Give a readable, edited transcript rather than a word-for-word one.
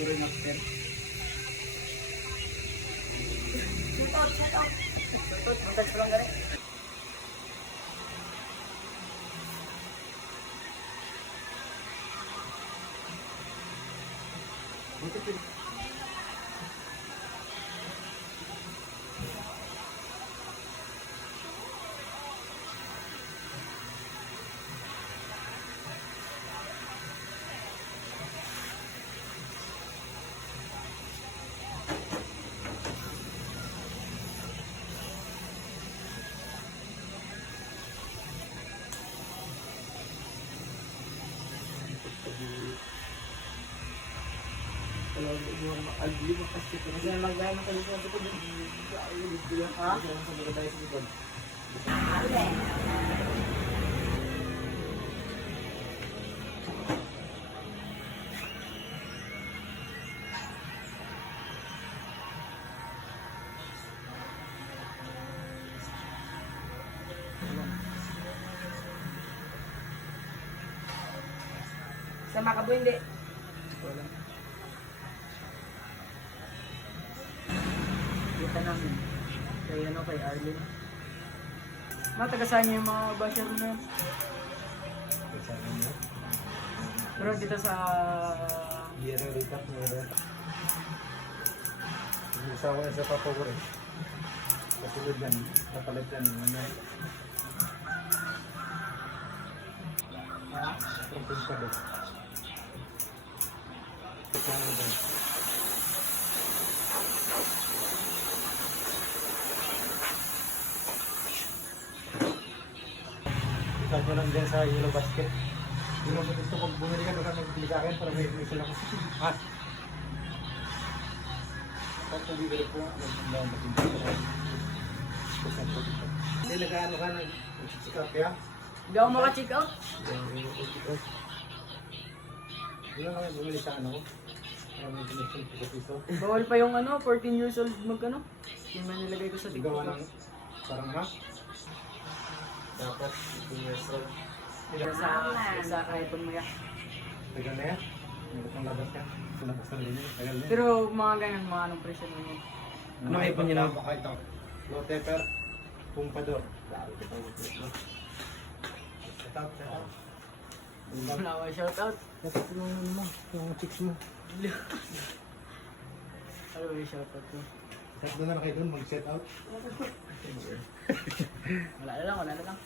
Puro master. Shoot out, shoot out. Shoot out, montage ko lang gano'n. Kalau yung albi mo kasi ito. Kasi naglayan ng kalis ng likod. Ha? Kasi nang sabi ko tayo sa likod. Sama ka po hindi. Wala. Kita namin. Kay ano, kay Arlene. Matagasan niyo yung mga basher mo na yun. Sana mo. Pero dito sa... Hira rita. Hira. Gusto ko na sa papa ko rin. Kasulod yan. Kapalit yan. Trumpin pa doon. Kasama doon. Isang ko lang dyan sa yellow basket. Hindi mo gusto kung bumili ka doon ka nagbili sa akin para may whistle ako. Ha? Tapos nabibili ko nga. Hindi nag-ano ka nag-check out kaya? Hindi ako maka-check out. Hindi lang kami bumili sa ano ko. May connection sa piso. Bawal pa yung ano, 14 years old mag ano. Yung man nilagay ko sa Gawa TikTok. ng parang ha? Dapat 15 years old. Sa iPhone mo yan. Tagal na yan. Meron kang labas ka. Labas na rin yun. Tagal na yan. Pero mga ganyan, mga anong presyo na yun. Ano iPhone niya lang? Baka ito. Low temper. Pumpador. Shout out. Wala ko shoutout. Dapat yung ano mo. Yung chicks mo. Ano ba yung shoutout ko? Set doon na kayo doon. Mag-set out. Wala na lang, wala na lang.